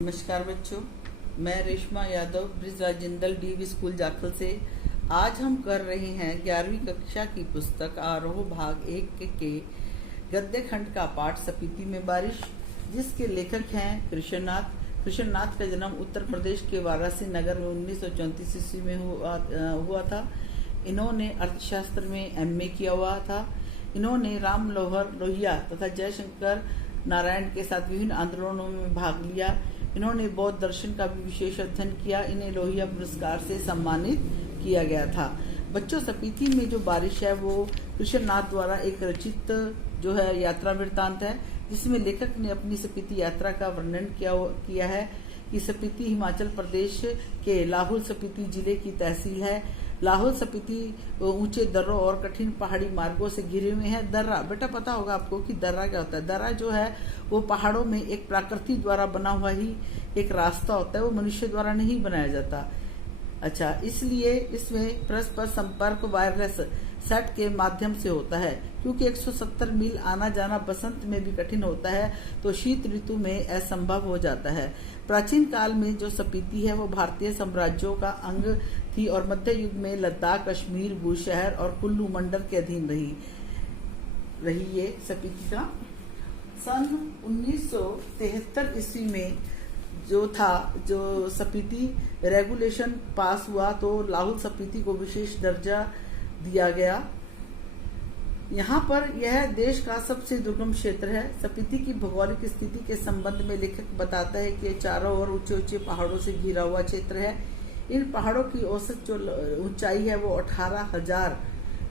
नमस्कार बच्चों, मैं रेशमा यादव ब्रिजराज जिंदल डीवी स्कूल जाखल से। आज हम कर रहे हैं 11वीं कक्षा की पुस्तक आरोह भाग 1 के गद्य खंड का पाठ सपीती में बारिश, जिसके लेखक हैं कृष्णनाथ। कृष्णनाथ का जन्म उत्तर प्रदेश के वाराणसी नगर में 1934 ईस्वी में हुआ था। इन्होंने अर्थशास्त्र में MA किया हुआ था। इन्होंने राम मनोहर लोहिया तथा जयशंकर नारायण के साथ विभिन्न आंदोलनों में भाग लिया। इन्होंने बौद्ध दर्शन का भी विशेष अध्ययन किया। इन्हें लोहिया पुरस्कार से सम्मानित किया गया था। बच्चों, सपीती में जो बारिश है वो कृष्णनाथ द्वारा एक रचित जो है यात्रा वृत्तांत है, जिसमें लेखक ने अपनी सपीती यात्रा का वर्णन किया है कि सपीती हिमाचल प्रदेश के लाहौल स्पीति जिले की तहसील है। लाहौल स्पीति ऊंचे दर्रों और कठिन पहाड़ी मार्गों से घिरे हुए हैं। दर्रा, बेटा पता होगा आपको कि दर्रा क्या होता है। दर्रा जो है वो पहाड़ों में एक प्रकृति द्वारा बना हुआ ही एक रास्ता होता है, वो मनुष्य द्वारा नहीं बनाया जाता। अच्छा, इसलिए इसमें परस्पर संपर्क वायरलेस सेट के माध्यम से होता है। क्योंकि 170 मील आना जाना बसंत में भी कठिन होता है, तो शीत ऋतु में असंभव हो जाता है। प्राचीन काल में जो सपीती है वो भारतीय साम्राज्यों का अंग थी और मध्य युग में लद्दाख, कश्मीर, बूशहर और कुल्लू मंडल के अधीन रही ये सपीती का। सन 1973 ईस्वी में जो सपीती रेगुलेशन पास हुआ, तो लाहौल स्पीति को विशेष दर्जा दिया गया। यहाँ पर यह देश का सबसे दुर्गम क्षेत्र है। सपीति की भौगोलिक स्थिति के संबंध में लेखक बताता है कि चारों ओर ऊंचे ऊंचे पहाड़ों से घिरा हुआ क्षेत्र है। इन पहाड़ों की औसत जो ऊंचाई है वो 18,000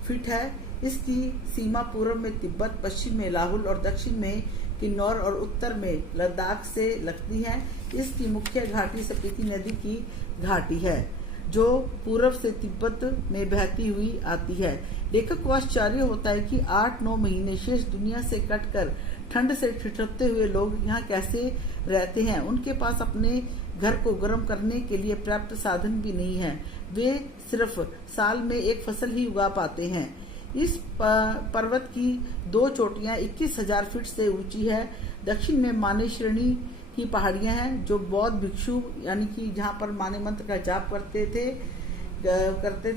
फीट है। इसकी सीमा पूर्व में तिब्बत, पश्चिम में लाहौल और दक्षिण में किन्नौर और उत्तर में लद्दाख से लगती है। इसकी मुख्य घाटी सपीति नदी की घाटी है, जो पूर्व से तिब्बत में बहती हुई आती है। लेखक को आश्चर्य होता है कि 8-9 महीने शेष दुनिया से कटकर ठंड से ठिठुरते हुए लोग यहाँ कैसे रहते हैं। उनके पास अपने घर को गर्म करने के लिए पर्याप्त साधन भी नहीं है। वे सिर्फ साल में एक फसल ही उगा पाते हैं। इस पर्वत की 2 चोटियां 21,000 फीट से ऊंची है। दक्षिण में माने श्रेणी की पहाड़ियां हैं, जो बौद्ध भिक्षु यानी कि जहाँ पर माने मंत्र का जाप करते थे।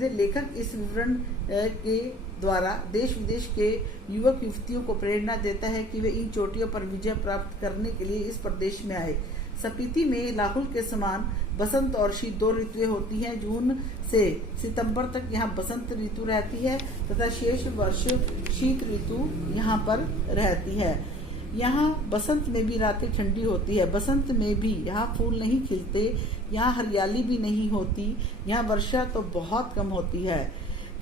लेखक इस विवरण के द्वारा देश विदेश के युवक युवतियों को प्रेरणा देता है कि वे इन चोटियों पर विजय प्राप्त करने के लिए इस प्रदेश में आए। सपीती में लाहौल के समान बसंत और शीत 2 ऋतुएं होती हैं। जून से सितंबर तक यहाँ बसंत ऋतु रहती है तथा शेष वर्ष शीत ऋतु यहाँ पर रहती है। यहाँ बसंत में भी रातें ठंडी होती है। बसंत में भी यहाँ फूल नहीं खिलते, यहाँ हरियाली भी नहीं होती, यहाँ वर्षा तो बहुत कम होती है।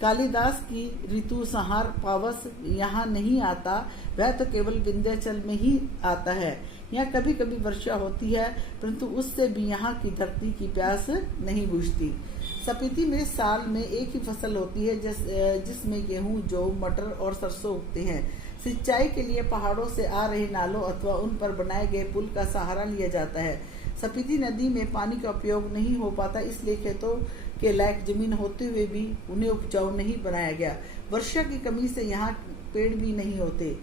कालिदास की ऋतु संहार पावस यहाँ नहीं आता, वह तो केवल विंध्याचल में ही आता है। यहाँ कभी कभी वर्षा होती है, परंतु उससे भी यहाँ की धरती की प्यास नहीं बुझती। सपीती में साल में एक ही फसल होती है, जिसमें गेहूं, जौ, मटर और सरसों उगते हैं। सिंचाई के लिए पहाड़ों से आ रहे नालों अथवा उन पर बनाए गए पुल का सहारा लिया जाता है। सपीती नदी में पानी का उपयोग नहीं हो पाता, इसलिए खेतों के लायक जमीन होते हुए भी उन्हें उपजाऊ नहीं बनाया गया। वर्षा की कमी से यहाँ पेड़ भी नहीं होते।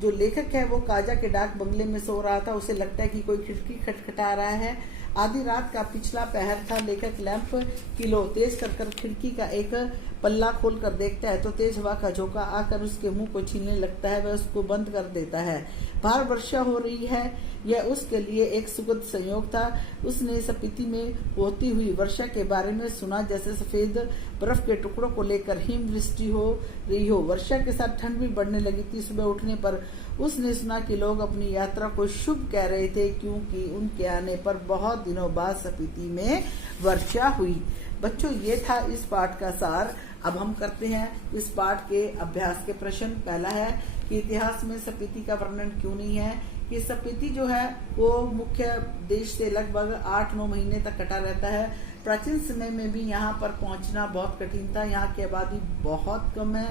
जो लेखक है वो काजा के डाक बंगले में सो रहा था। उसे लगता है कि कोई खिड़की खटखटा रहा है। आधी रात का पिछला पहर था। लेखक लैंप की लो तेज कर खिड़की का एक पल्ला खोल कर देखता है, तो तेज हवा का झोंका आकर उसके मुंह को छीनने लगता है। वह उसको बंद कर देता है। बाहर वर्षा हो रही है, यह उसके लिए एक सुखद संयोग था। उसने सपीती में होती हुई वर्षा के बारे में सुना, जैसे सफेद बर्फ के टुकड़ों को लेकर हिमवृष्टि हो रही हो। वर्षा के साथ ठंड भी बढ़ने लगी थी। सुबह उठने पर उसने सुना कि लोग अपनी यात्रा को शुभ कह रहे थे, क्योंकि उनके आने पर बहुत दिनों बाद सपीती में वर्षा हुई। बच्चों, ये था इस पाठ का सार। अब हम करते हैं इस पाठ के अभ्यास के प्रश्न। पहला है कि इतिहास में सपीती का वर्णन क्यों नहीं है। कि सपीती जो है वो मुख्य देश से लगभग 8-9 महीने तक कटा रहता है। प्राचीन समय में भी यहाँ पर पहुंचना बहुत कठिन था। यहाँ की आबादी बहुत कम है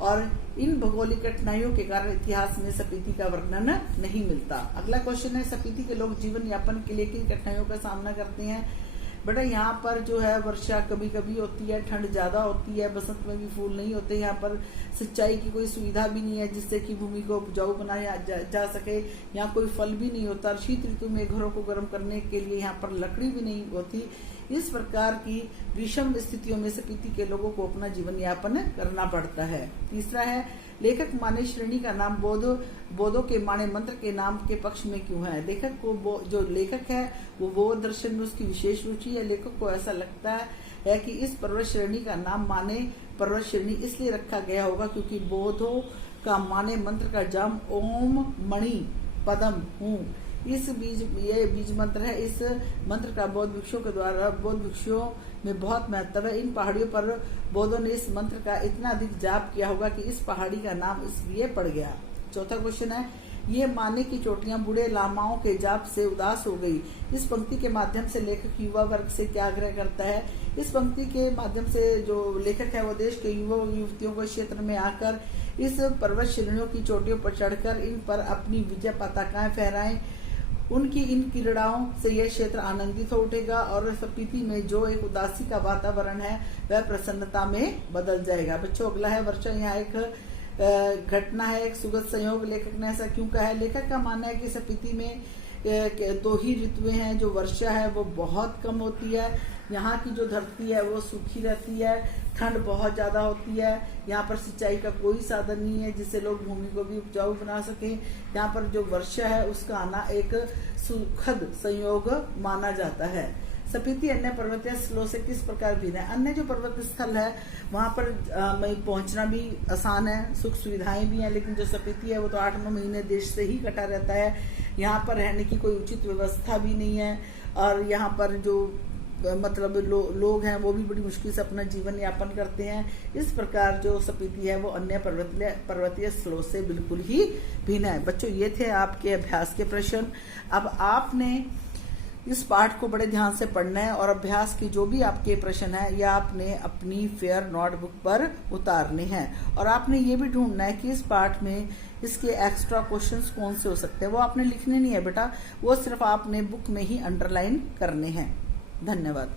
और इन भौगोलिक कठिनाइयों के कारण इतिहास में सपीती का वर्णन नहीं मिलता। अगला क्वेश्चन है, सपीती के लोग जीवन यापन के लिए किन कठिनाइयों का सामना करते हैं। बेटा यहाँ पर जो है वर्षा कभी कभी होती है, ठंड ज्यादा होती है, बसंत में भी फूल नहीं होते, यहाँ पर सिंचाई की कोई सुविधा भी नहीं है जिससे कि भूमि को उपजाऊ बनाया जा सके, यहाँ कोई फल भी नहीं होता, शीत ऋतु में घरों को गर्म करने के लिए यहाँ पर लकड़ी भी नहीं होती। इस प्रकार की विषम स्थितियों में स्पीति के लोगों को अपना जीवन यापन करना पड़ता है। तीसरा है, लेखक माने श्रेणी का नाम बोधों के माने मंत्र के नाम के पक्ष में क्यों है? लेखक को जो लेखक है वो बौद्ध दर्शन में उसकी विशेष रुचि है। लेखक को ऐसा लगता है कि इस पर्वत श्रेणी का नाम माने पर्वत श्रेणी इसलिए रखा गया होगा क्योंकि बोधों का माने मंत्र का जाम ओम मणि पदम हूँ। ये बीज मंत्र है। इस मंत्र का बौद्ध भिक्षुओं में बहुत महत्व है। इन पहाड़ियों पर बौद्धों ने इस मंत्र का इतना अधिक जाप किया होगा कि इस पहाड़ी का नाम इसलिए पड़ गया। चौथा क्वेश्चन है, ये माने की चोटियां बूढ़े लामाओं के जाप से उदास हो गई। इस पंक्ति के माध्यम से लेखक युवा वर्ग से क्या आग्रह करता है? इस पंक्ति के माध्यम से जो लेखक है वो देश के युवा युवतियों को क्षेत्र में आकर इस पर्वत श्रेणियों की चोटियों पर चढ़कर इन पर अपनी विजय पताकाएं फहराएं। उनकी इन क्रीड़ाओं से यह क्षेत्र आनंदित हो उठेगा और स्पीति में जो एक उदासी का वातावरण है वह प्रसन्नता में बदल जाएगा। बच्चों अगला है वर्षा। यहाँ एक घटना है, एक सुगत संयोग। लेखक ने ऐसा क्यों कहा है? लेखक का मानना है कि स्पीति में दो ही ऋतुएं हैं। जो वर्षा है वो बहुत कम होती है, यहाँ की जो धरती है वो सूखी रहती है, ठंड बहुत ज्यादा होती है, यहाँ पर सिंचाई का कोई साधन नहीं है जिससे लोग भूमि को भी उपजाऊ बना सके। यहाँ पर जो वर्षा है उसका आना एक सुखद संयोग माना जाता है। स्पीति अन्य पर्वतीय स्थलों से किस प्रकार भिन्न है? अन्य जो पर्वत स्थल है वहां पर पहुंचना भी आसान है, सुख सुविधाएं भी हैं, लेकिन जो स्पीति है वो तो 8-9 महीने देश से ही कटा रहता है। यहाँ पर रहने की कोई उचित व्यवस्था भी नहीं है और यहाँ पर जो मतलब लोग हैं वो भी बड़ी मुश्किल से अपना जीवन यापन करते हैं। इस प्रकार जो स्पीति है वो अन्य पर्वतीय स्थलों से बिल्कुल ही भिन्न है। बच्चों ये थे आपके अभ्यास के प्रश्न। अब आपने इस पाठ को बड़े ध्यान से पढ़ना है और अभ्यास की जो भी आपके प्रश्न है या आपने अपनी फेयर नोटबुक पर उतारने हैं और आपने ये भी ढूंढना है कि इस पाठ में इसके एक्स्ट्रा क्वेश्चंस कौन से हो सकते हैं। वो आपने लिखने नहीं है बेटा, वो सिर्फ आपने बुक में ही अंडरलाइन करने हैं। धन्यवाद।